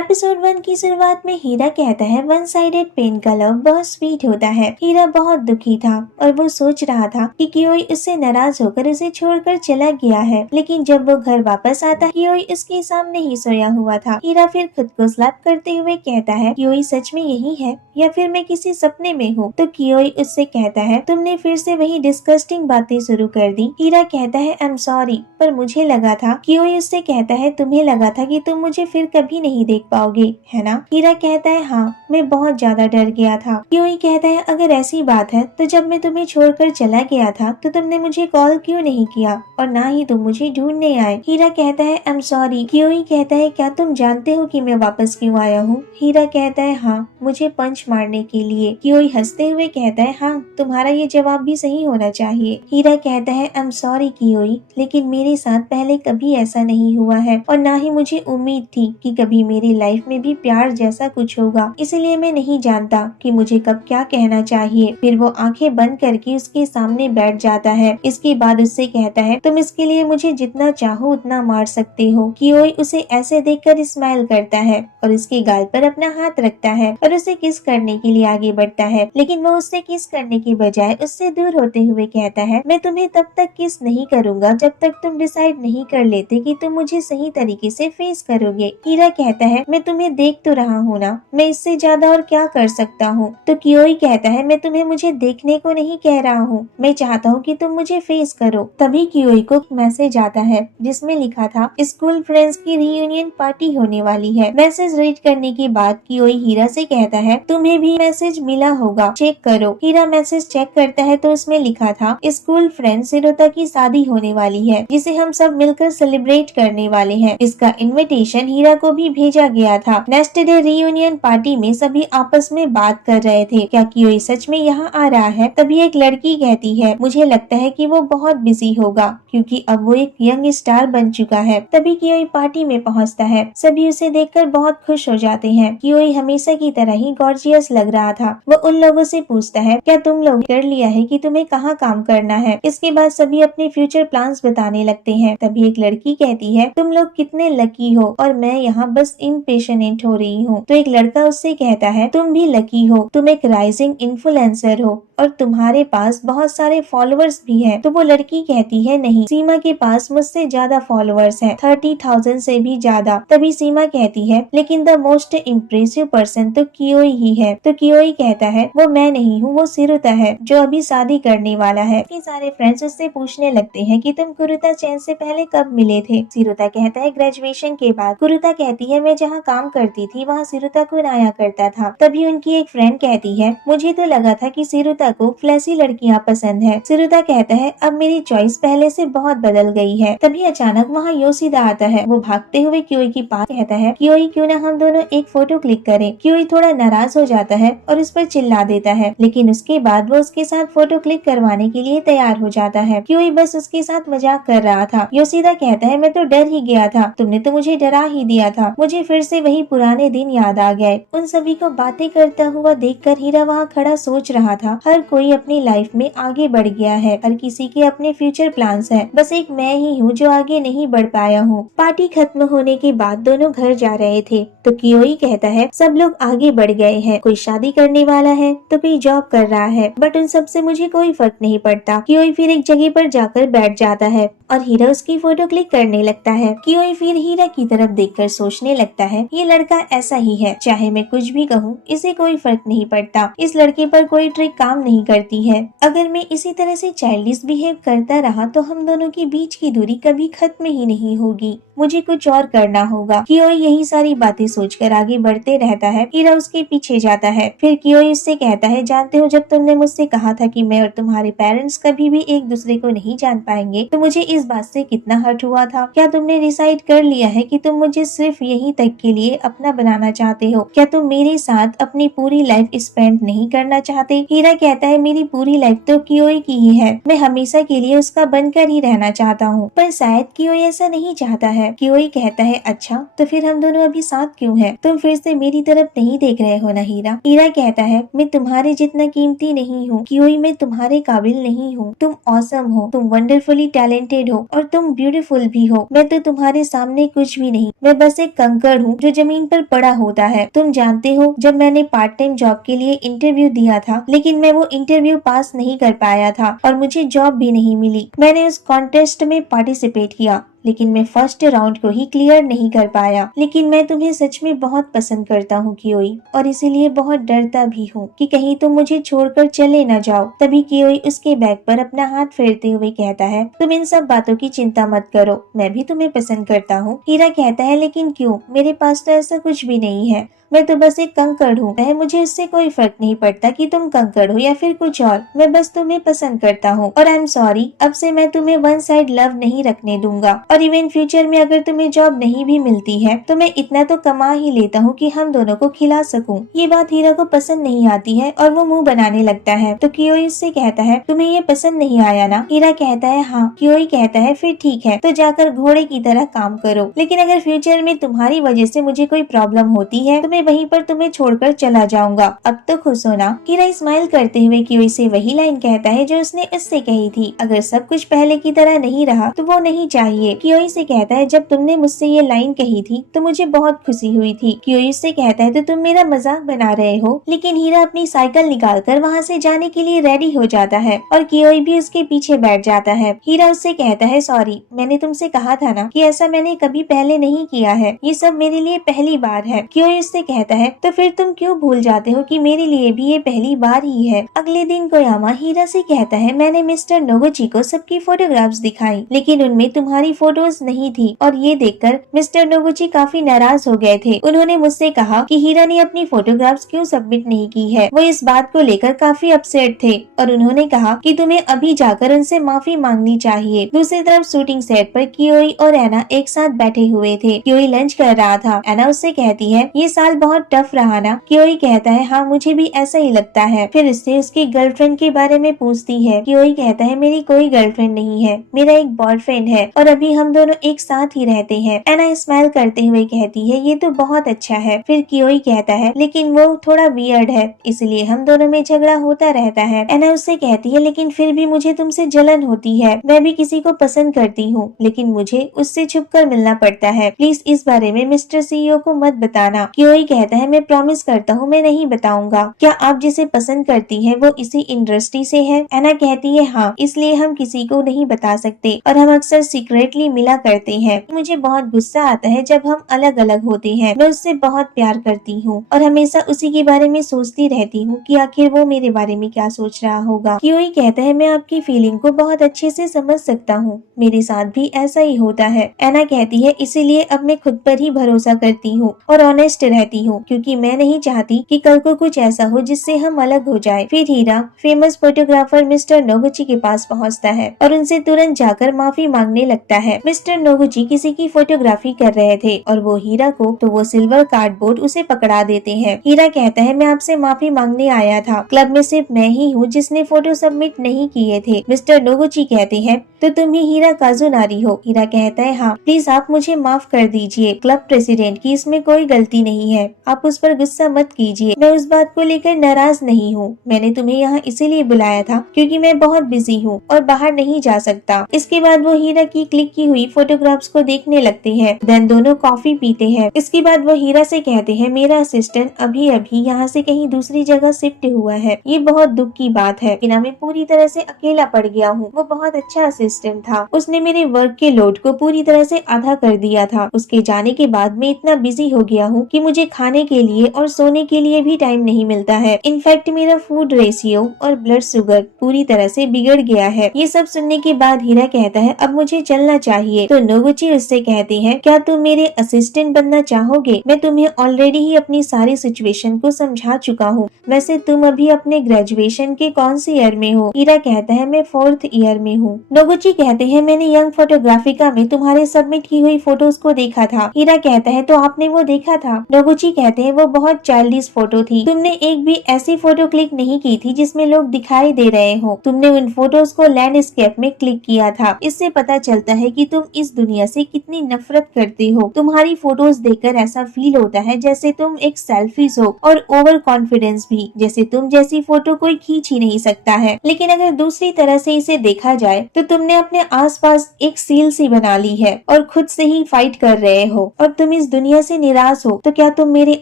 Episode 1 की शुरुआत में हीरा कहता है वन साइडेड पेन का लव बहुत स्वीट होता है। हीरा बहुत दुखी था और वो सोच रहा था कि कियोई उससे नाराज होकर उसे छोड़कर चला गया है, लेकिन जब वो घर वापस आता है कियोई उसके सामने ही सोया हुआ था। हीरा फिर खुद को स्लैप करते हुए कहता है कियोई सच में यही है या फिर मैं किसी सपने में हूँ। तो कियोई उससे कहता है तुमने फिर से वही डिस्गस्टिंग बातें शुरू कर दी। हीरा कहता है आई एम सॉरी, पर मुझे लगा था। कियोई उससे कहता है तुम्हें लगा था कि तुम मुझे फिर कभी नहीं देख पाओगे, है ना? हीरा कहता है हाँ, मैं बहुत ज्यादा डर गया था। कियोई कहता है अगर ऐसी बात है तो जब मैं तुम्हें छोड़कर चला गया था तो तुमने मुझे कॉल क्यों नहीं किया और ना ही तुम मुझे ढूंढने आए। हीरा कहता है आई एम सॉरी। कियोई कहता है क्या तुम जानते हो कि मैं वापस क्यों आया हूँ? हीरा कहता है हाँ, मुझे पंच मारने के लिए। कियोई हंसते हुए कहता है हाँ, तुम्हारा ये जवाब भी सही होना चाहिए। हीरा कहता है आई एम सॉरी कियोई, लेकिन मेरे साथ पहले कभी ऐसा नहीं हुआ है और ना ही मुझे उम्मीद थी कि कभी मेरी लाइफ में भी प्यार जैसा कुछ होगा, इसलिए मैं नहीं जानता कि मुझे कब क्या कहना चाहिए। फिर वो आंखें बंद करके उसके सामने बैठ जाता है। इसके बाद उससे कहता है तुम इसके लिए मुझे जितना चाहो उतना मार सकते हो। कियोई उसे ऐसे देखकर स्माइल करता है और उसके गाल पर अपना हाथ रखता है और उसे किस करने के लिए आगे बढ़ता है, लेकिन वो उससे किस करने की बजाय उससे दूर होते हुए कहता है मैं तुम्हें तब तक किस नहीं करूंगा जब तक तुम डिसाइड नहीं कर लेते कि तुम मुझे सही तरीके से फेस करोगे। हीरा कहता है मैं तुम्हें देख तो रहा हूँ ना, मैं इससे ज्यादा और क्या कर सकता हूँ। तो कियोई कहता है मैं तुम्हें मुझे देखने को नहीं कह रहा हूँ, मैं चाहता हूँ कि तुम मुझे फेस करो। तभी कियोई को मैसेज आता है जिसमें लिखा था स्कूल फ्रेंड्स की रीयूनियन पार्टी होने वाली है। मैसेज रीड करने के बाद कियोई हीरा से कहता है तुम्हें भी मैसेज मिला होगा, चेक करो। हीरा मैसेज चेक करता है तो उसमें लिखा था स्कूल फ्रेंड सिरोता की शादी होने वाली है जिसे हम सब मिलकर सेलिब्रेट करने वाले हैं। इसका इनविटेशन हीरा को भी भेजा गया था। नेक्स्ट डे रीयूनियन पार्टी में सभी आपस में बात कर रहे थे क्या कियोई सच में यहाँ आ रहा है। तभी एक लड़की कहती है मुझे लगता है कि वो बहुत बिजी होगा क्योंकि अब वो एक यंग स्टार बन चुका है। तभी कियोई पार्टी में पहुँचता है। सभी उसे देखकर बहुत खुश हो जाते हैं। कियोई हमेशा की तरह ही गॉर्जियस लग रहा था। वो उन लोगों से पूछता है क्या तुम लोग कर लिया है कि तुम्हें कहाँ काम करना है। इसके बाद सभी अपने फ्यूचर प्लान्स बताने लगते हैं। तभी एक लड़की कहती है तुम लोग कितने लकी हो और मैं यहाँ बस इम्पेशनेंट हो रही हूँ। तो एक लड़का उससे कहता है तुम भी लकी हो, तुम एक राइजिंग इन्फ्लुएंसर हो और तुम्हारे पास बहुत सारे फॉलोअर्स भी हैं। तो वो लड़की कहती है नहीं, सीमा के पास मुझसे ज्यादा फॉलोअर्स हैं, 30,000 से भी ज्यादा। तभी सीमा कहती है लेकिन द मोस्ट इम्प्रेसिव पर्सन तो कियोई ही है। तो कियोई कहता है वो मैं नहीं हूँ, वो सिरुता है जो अभी शादी करने वाला है। सारे फ्रेंड्स उससे पूछने लगते हैं कि तुम कुरुता चैन से पहले कब मिले थे। सिरुता कहता है ग्रेजुएशन के बाद। कुरुता कहती है मैं जहाँ काम करती थी वहाँ सिरुता को आया करता था। तभी उनकी एक फ्रेंड कहती है मुझे तो लगा था कि सिरुता को फ्लैसी लड़कियाँ पसंद है। सिरुता कहता है अब मेरी चॉइस पहले से बहुत बदल गई है। तभी अचानक वहाँ योशिदा आता है। वो भागते हुए कियोई के पास कहता है कियोई क्यों ना हम दोनों एक फोटो क्लिक करें। कियोई थोड़ा नाराज हो जाता है और उस पर चिल्ला देता है, लेकिन उसके बाद वो उसके साथ फोटो क्लिक करवाने के लिए तैयार हो जाता है। कियोई बस उसके साथ मजाक कर रहा था। योशिदा कहता है मैं तो डर ही गया था, तुमने तो मुझे डरा ही दिया था। मुझे फिर से वही पुराने दिन याद आ गए। उन सभी को बातें करता हुआ देखकर हीरा वहाँ खड़ा सोच रहा था हर कोई अपनी लाइफ में आगे बढ़ गया है, हर किसी के अपने फ्यूचर प्लान्स है, बस एक मैं ही हूँ जो आगे नहीं बढ़ पाया हूँ। पार्टी खत्म होने के बाद दोनों घर जा रहे थे तो कियोई कहता है सब लोग आगे बढ़ गए हैं, कोई शादी करने वाला है तो कोई जॉब कर रहा है, बट उन सब से मुझे कोई फर्क नहीं पड़ता। कियोई फिर एक जगह पर जाकर बैठ जाता है और हीरा उसकी फोटो क्लिक करने लगता है। कियोई फिर हीरा की तरफ देखकर सोचने लगता है ये लड़का ऐसा ही है, चाहे मैं कुछ भी कहूँ इसे कोई फर्क नहीं पड़ता, इस लड़के पर कोई ट्रिक काम नहीं करती है। अगर मैं इसी तरह से चाइल्डिश बिहेव करता रहा तो हम दोनों के बीच की दूरी कभी खत्म ही नहीं होगी, मुझे कुछ और करना होगा। कियोई यही सारी बातें सोचकर आगे बढ़ते रहता है। हीरा उसके पीछे जाता है। फिर कियोई उससे कहता है जानते हो जब तुमने मुझसे कहा था कि मैं और तुम्हारे पेरेंट्स कभी भी एक दूसरे को नहीं जान पाएंगे तो मुझे इस बात से कितना हर्ट हुआ था। क्या तुमने डिसाइड कर लिया है कि तुम मुझे सिर्फ यहीं तक के लिए अपना बनाना चाहते हो? क्या तुम मेरे साथ अपनी पूरी लाइफ स्पेंड नहीं करना चाहते? हीरा कहता है मेरी पूरी लाइफ तो कियोई की ही है, मैं हमेशा के लिए उसका बनकर ही रहना चाहता हूँ, पर शायद कियोई ऐसा नहीं चाहता है। कियोई कहता है अच्छा तो फिर हम दोनों अभी साथ क्यों हैं? तुम फिर से मेरी तरफ नहीं देख रहे हो ना हीरा? हीरा कहता है मैं तुम्हारे जितना कीमती नहीं हूँ कियोई, मैं तुम्हारे काबिल नहीं हूँ, तुम ऑसम हो, तुम वंडरफुली टैलेंटेड हो और तुम ब्यूटीफुल भी हो। मैं तो तुम्हारे सामने कुछ भी नहीं, मैं बस एक कंकड़ हूँ जो जमीन पर पड़ा होता है। तुम जानते हो, जब मैंने पार्ट टाइम जॉब के लिए इंटरव्यू दिया था, लेकिन मैं वो इंटरव्यू पास नहीं कर पाया था और मुझे जॉब भी नहीं मिली। मैंने उस कॉन्टेस्ट में पार्टिसिपेट किया, लेकिन मैं फर्स्ट राउंड को ही क्लियर नहीं कर पाया। लेकिन मैं तुम्हें सच में बहुत पसंद करता हूँ कियोई, और इसीलिए बहुत डरता भी हूँ कि कहीं तुम मुझे छोड़कर चले न जाओ। तभी कियोई उसके बैग पर अपना हाथ फेरते हुए कहता है, तुम इन सब बातों की चिंता मत करो, मैं भी तुम्हें पसंद करता हूँ। हीरा कहता है, लेकिन क्यों? मेरे पास तो ऐसा कुछ भी नहीं है, मैं तो बस एक कंकड़ हूँ। मुझे इससे कोई फर्क नहीं पड़ता कि तुम कंकड़ हो या फिर कुछ और, मैं बस तुम्हें पसंद करता हूँ। और आई एम सॉरी, अब से मैं तुम्हें वन साइड लव नहीं रखने दूंगा। और इवन फ्यूचर में अगर तुम्हें जॉब नहीं भी मिलती है तो मैं इतना तो कमा ही लेता हूँ कि हम दोनों को खिला सकूं। ये बात हीरा को पसंद नहीं आती है और वो मुंह बनाने लगता है। तो कियोई उससे कहता है, तुम्हें ये पसंद नहीं आया ना? हीरा कहता है, हाँ। कियोई कहता है, फिर ठीक है, तो जाकर घोड़े की तरह काम करो, लेकिन अगर फ्यूचर में तुम्हारी वजह से मुझे कोई प्रॉब्लम होती है तो मैं वहीं पर तुम्हें छोड़कर चला जाऊंगा। अब तो खुश हो ना? हीरा स्माइल करते हुए कियोई से वही लाइन कहता है जो उसने उससे कही थी, अगर सब कुछ पहले की तरह नहीं रहा तो वो नहीं चाहिए। कियोई से कहता है, जब तुमने मुझसे ये लाइन कही थी तो मुझे बहुत खुशी हुई थी। कियोई से कहता है, तो तुम मेरा मजाक बना रहे हो? लेकिन हीरा अपनी साइकिल निकालकर वहाँ से जाने के लिए रेडी हो जाता है और कियोई भी उसके पीछे बैठ जाता है। हीरा उससे कहता है, सॉरी, मैंने तुमसे कहा था ना कि ऐसा मैंने कभी पहले नहीं किया है, ये सब मेरे लिए पहली बार है। कियोई उससे कहता है, तो फिर तुम क्यों भूल जाते हो कि मेरे लिए भी ये पहली बार ही है। अगले दिन कोयामा हीरा से कहता है, मैंने मिस्टर नोगुची को सबकी फोटोग्राफ्स दिखाई, लेकिन उनमें तुम्हारी फोटोज नहीं थी, और ये देखकर मिस्टर नोगुची काफी नाराज हो गए थे। उन्होंने मुझसे कहा कि हीरा ने अपनी फोटोग्राफ्स क्यों सबमिट नहीं की है। वो इस बात को लेकर काफी अपसेट थे और उन्होंने कहा कि तुम्हें अभी जाकर उनसे माफी मांगनी चाहिए। दूसरी तरफ शूटिंग सेट पर कियोई और एना एक साथ बैठे हुए थे। कियोई लंच कर रहा था। एना उससे कहती है, ये साल बहुत टफ रहा ना? कियोई कहता है, हाँ मुझे भी ऐसा ही लगता है। फिर इससे उसकी गर्लफ्रेंड के बारे में पूछती है। कियोई कहता है, मेरी कोई गर्लफ्रेंड नहीं है, मेरा एक बॉयफ्रेंड है और अभी हम दोनों एक साथ ही रहते हैं। एना स्माइल करते हुए कहती है, ये तो बहुत अच्छा है। फिर कियोई कहता है, लेकिन वो थोड़ा वियर्ड है, इसलिए हम दोनों में झगड़ा होता रहता है। एना उससे कहती है, लेकिन फिर भी मुझे तुमसे जलन होती है, मैं भी किसी को पसंद करती हूँ, लेकिन मुझे उससे छुपकर मिलना पड़ता है। प्लीज इस बारे में मिस्टर सीईओ को मत बताना। कियोई कहता है, मैं प्रॉमिस करता हूँ मैं नहीं बताऊंगा। क्या आप जिसे पसंद करती है वो इसी इंडस्ट्री से है? एना कहती है, हाँ, इसलिए हम किसी को नहीं बता सकते और हम अक्सर सीक्रेटली मिला करते हैं। मुझे बहुत गुस्सा आता है जब हम अलग अलग होते हैं। मैं उससे बहुत प्यार करती हूँ और हमेशा उसी के बारे में सोचती रहती हूँ कि आखिर वो मेरे बारे में क्या सोच रहा होगा। कियोई कहता है, मैं आपकी फीलिंग को बहुत अच्छे से समझ सकता हूँ, मेरे साथ भी ऐसा ही होता है। एना कहती है, इसीलिए अब मैं खुद पर ही भरोसा करती हूँ और ऑनेस्ट रहती हूँ, क्योंकि मैं नहीं चाहती कि कल को कुछ ऐसा हो जिससे हम अलग हो जाए। फिर हीरा फेमस फोटोग्राफर मिस्टर नोगुची के पास पहुँचता है और उनसे तुरंत जाकर माफी मांगने लगता है। मिस्टर नोगुची किसी की फोटोग्राफी कर रहे थे और वो हीरा को तो वो सिल्वर कार्डबोर्ड उसे पकड़ा देते हैं। हीरा कहता है, मैं आपसे माफी मांगने आया था, क्लब में सिर्फ मैं ही हूँ जिसने फोटो सबमिट नहीं किए थे। मिस्टर नोगुची कहते हैं, तो तुम ही हीरा काजुनारी हो? हीरा कहता है, हाँ, प्लीज आप मुझे माफ कर दीजिए, क्लब प्रेसिडेंट की इसमें कोई गलती नहीं है, आप उस पर गुस्सा मत कीजिए, मैं उस बात को लेकर नाराज नहीं हूँ। मैंने तुम्हें यहाँ इसीलिए बुलाया था क्योंकि मैं बहुत बिजी हूँ और बाहर नहीं जा सकता। इसके बाद वो हीरा की क्लिक की हुई फोटोग्राफ्स को देखने लगते हैं। देन दोनों कॉफी पीते हैं। इसके बाद वो हीरा से कहते हैं, मेरा असिस्टेंट अभी अभी यहाँ से कहीं दूसरी जगह शिफ्ट हुआ है, ये बहुत दुख की बात है, बिना मैं पूरी तरह से अकेला पड़ गया हूँ। वो बहुत अच्छा असिस्टेंट था, उसने मेरे वर्क के लोड को पूरी तरह से आधा कर दिया था। उसके जाने के बाद मैं इतना बिजी हो गया हूँ कि मुझे खाने के लिए और सोने के लिए भी टाइम नहीं मिलता है। इनफैक्ट मेरा फूड रेशियो और ब्लड शुगर पूरी तरह से बिगड़ गया है। ये सब सुनने के बाद हीरा कहता है, अब मुझे चलना चाहिए। तो नोगुची उससे कहते हैं, क्या तुम मेरे असिस्टेंट बनना चाहोगे? मैं तुम्हें ऑलरेडी ही अपनी सारी सिचुएशन को समझा चुका हूँ। वैसे तुम अभी अपने ग्रेजुएशन के कौन से ईयर में हो? हीरा कहता है, मैं 4th ईयर में हूँ। नोगुची कहते हैं, मैंने यंग फोटोग्राफिका में तुम्हारे सबमिट की हुई फोटोज को देखा था। हीरा कहता है, तो आपने वो देखा था? नोगुची कहते हैं, वो बहुत चाइल्डिश फोटो थी, तुमने एक भी ऐसी फोटो क्लिक नहीं की थी जिसमें लोग दिखाई दे रहे हो। तुमने उन फोटोज को लैंडस्केप में क्लिक किया था। इससे पता चलता है कि कि तुम इस दुनिया से कितनी नफरत करती हो। तुम्हारी फोटोज देखकर ऐसा फील होता है जैसे तुम एक सेल्फिश हो और ओवर कॉन्फिडेंस भी, जैसे तुम जैसी फोटो कोई खींच ही नहीं सकता है। लेकिन अगर दूसरी तरह से इसे देखा जाए तो तुमने अपने आसपास एक सील सी बना ली है और खुद से ही फाइट कर रहे हो और तुम इस दुनिया से निराश हो। तो क्या तुम मेरे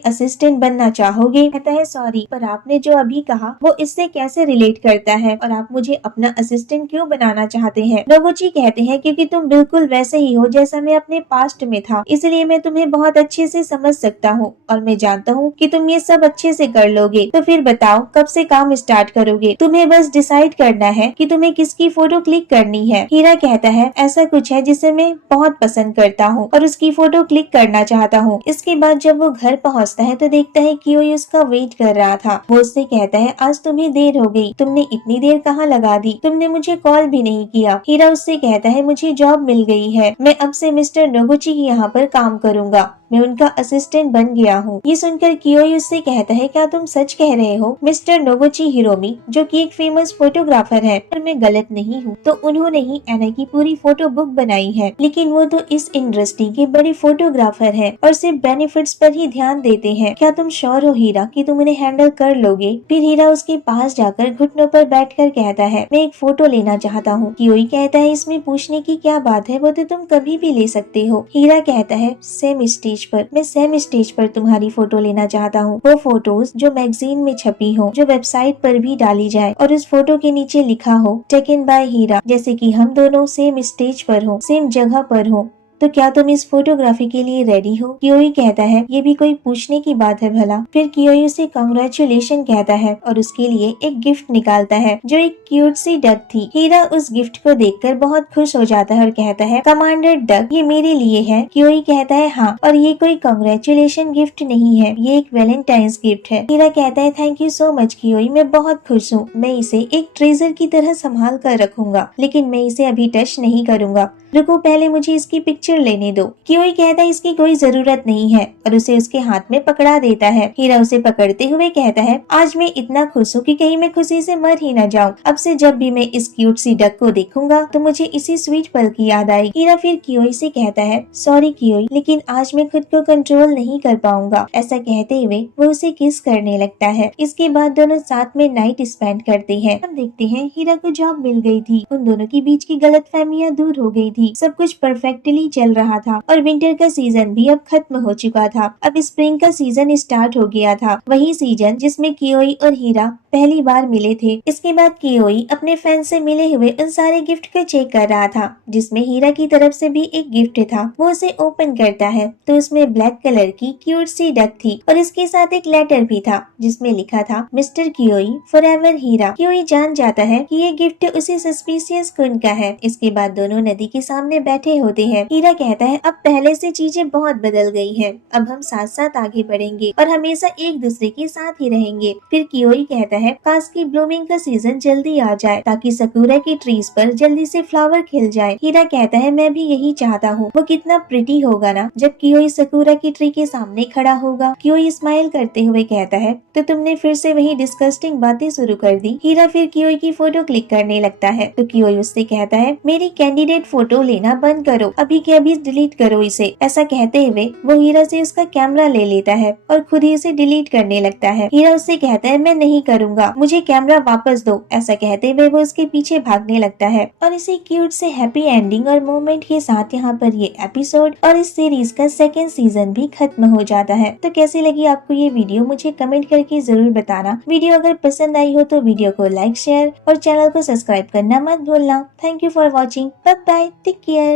असिस्टेंट बनना चाहोगे? कहता है सॉरी, पर आपने जो अभी कहा वो इससे कैसे रिलेट करता है और आप मुझे अपना असिस्टेंट क्यों बनाना चाहते हैं? नोगुची कहते हैं क्योंकि तुम बिल्कुल वैसे ही हो जैसा मैं अपने पास्ट में था, इसलिए मैं तुम्हें बहुत अच्छे से समझ सकता हूँ और मैं जानता हूँ कि तुम ये सब अच्छे से कर लोगे। तो फिर बताओ कब से काम स्टार्ट करोगे? तुम्हें बस डिसाइड करना है कि तुम्हें किसकी फोटो क्लिक करनी है। हीरा कहता है ऐसा कुछ है जिसे मैं बहुत पसंद करता हूँ और उसकी फोटो क्लिक करना चाहता हूँ। इसके बाद जब वो घर पहुँचता है तो देखता है कियोई उसका वेट कर रहा था। वो उससे कहता है आज तुम्हें देर हो गई, तुमने इतनी देर कहाँ लगा दी, तुमने मुझे कॉल भी नहीं किया। हीरा उससे कहता है मुझे जॉब मिल गई है, मैं अब से मिस्टर नोगुची के यहाँ पर काम करूंगा, मैं उनका असिस्टेंट बन गया हूँ। ये सुनकर कियोई उससे कहता है क्या तुम सच कह रहे हो मिस्टर नोगुची हिरोमी, जो कि एक फेमस फोटोग्राफर है, पर मैं गलत नहीं हूँ तो उन्होंने ही एना की पूरी फोटो बुक बनाई है, लेकिन वो तो इस इंडस्ट्री के बड़े फोटोग्राफर है और सिर्फ बेनिफिट्स पर ही ध्यान देते हैं। क्या तुम श्योर हो हीरा कि तुम उन्हें हैंडल कर लोगे? फिर हीरा उसके पास जाकर घुटनों पर बैठकर कहता है मैं एक फोटो लेना चाहता हूँ। कियोई कहता है इसमें पूछने की क्या बात है, वो तो तुम कभी भी ले सकते हो। हीरा कहता है सेम स्टेज पर, मैं सेम स्टेज पर तुम्हारी फोटो लेना चाहता हूँ, वो फोटोज जो मैगजीन में छपी हो, जो वेबसाइट पर भी डाली जाए और उस फोटो के नीचे लिखा हो टेकन बाय हीरा, जैसे कि हम दोनों सेम स्टेज पर हो, सेम जगह पर हो। तो क्या तुम इस फोटोग्राफी के लिए रेडी हो? कियोई कहता है ये भी कोई पूछने की बात है भला। फिर कियोई उसे कांग्रेचुलेशन कहता है और उसके लिए एक गिफ्ट निकालता है जो एक क्यूट सी डक थी। हीरा उस गिफ्ट को देखकर बहुत खुश हो जाता है और कहता है कमांडर डक ये मेरे लिए है। कियोई कहता है हाँ, और ये कोई कांग्रेचुलेशन गिफ्ट नहीं है, ये एक वैलेंटाइंस गिफ्ट है। हीरा कहता है थैंक यू सो मच कियोई, मैं बहुत खुश हूँ, मैं इसे एक ट्रेजर की तरह संभाल कर रखूंगा, लेकिन मैं इसे अभी टच नहीं करूंगा, रुको पहले मुझे इसकी पिक्चर लेने दो। कियोई कहता है इसकी कोई जरूरत नहीं है और उसे उसके हाथ में पकड़ा देता है। हीरा उसे पकड़ते हुए कहता है आज मैं इतना खुश हूँ कि कहीं मैं खुशी से मर ही न जाऊँ। अब से जब भी मैं इस क्यूट सी डक को देखूंगा तो मुझे इसी स्वीट पल की याद आएगी। हीरा फिर कियोई से कहता है सॉरी कियोई, लेकिन आज मैं खुद को कंट्रोल नहीं कर पाऊंगा। ऐसा कहते हुए वो उसे किस करने लगता है। इसके बाद दोनों साथ में नाइट स्पेंड करते हैं। हम देखते हैं हीरा को जॉब मिल गई थी, उन दोनों के बीच की गलतफहमियां दूर हो गई थी, सब कुछ परफेक्टली चल रहा था और विंटर का सीजन भी अब खत्म हो चुका था। अब स्प्रिंग का सीजन स्टार्ट हो गया था, वही सीजन जिसमें कियोई और हीरा पहली बार मिले थे। इसके बाद कियोई अपने फैन से मिले हुए उन सारे गिफ्ट को चेक कर रहा था, जिसमें हीरा की तरफ से भी एक गिफ्ट था। वो उसे ओपन करता है तो उसमें ब्लैक कलर की क्यूट सी डक थी और इसके साथ एक लेटर भी था जिसमें लिखा था मिस्टर कियोई फॉरएवर हीरा। कियोई जान जाता है कि ये गिफ्ट उसी सस्पिशियस कुन का है। इसके बाद दोनों नदी के सामने बैठे होते हैं। हीरा कहता है अब पहले से चीजें बहुत बदल गई हैं, अब हम साथ साथ आगे बढ़ेंगे और हमेशा एक दूसरे के साथ ही रहेंगे। फिर कियोई कहता है काश की ब्लूमिंग का सीजन जल्दी आ जाए ताकि सकुरा की ट्रीज पर जल्दी से फ्लावर खिल जाए। हीरा कहता है मैं भी यही चाहता हूँ, वो कितना प्रिटी होगा ना जब कियोई सकुरा की ट्री के सामने खड़ा होगा। कियोई स्माइल करते हुए कहता है तो तुमने फिर से वही डिस्कस्टिंग बातें शुरू कर दी। हीरा फिर कियोई की फोटो क्लिक करने लगता है तो कियोई उससे कहता है मेरी कैंडिडेट फोटो लेना बंद करो, अभी के अभी डिलीट करो इसे। ऐसा कहते हुए वो हीरा से उसका कैमरा ले लेता है और खुद ही उसे डिलीट करने लगता है। हीरा उससे कहता है मैं नहीं करूँगा, मुझे कैमरा वापस दो। ऐसा कहते हुए वो उसके पीछे भागने लगता है और इसी क्यूट से हैप्पी एंडिंग और मोमेंट के साथ यहाँ पर ये एपिसोड और इस सीरीज का सेकेंड सीजन भी खत्म हो जाता है। तो कैसी लगी आपको ये वीडियो मुझे कमेंट करके जरूर बताना। वीडियो अगर पसंद आई हो तो वीडियो को लाइक शेयर और चैनल को सब्सक्राइब करना मत भूलना। Thank you for watching, bye bye, take care.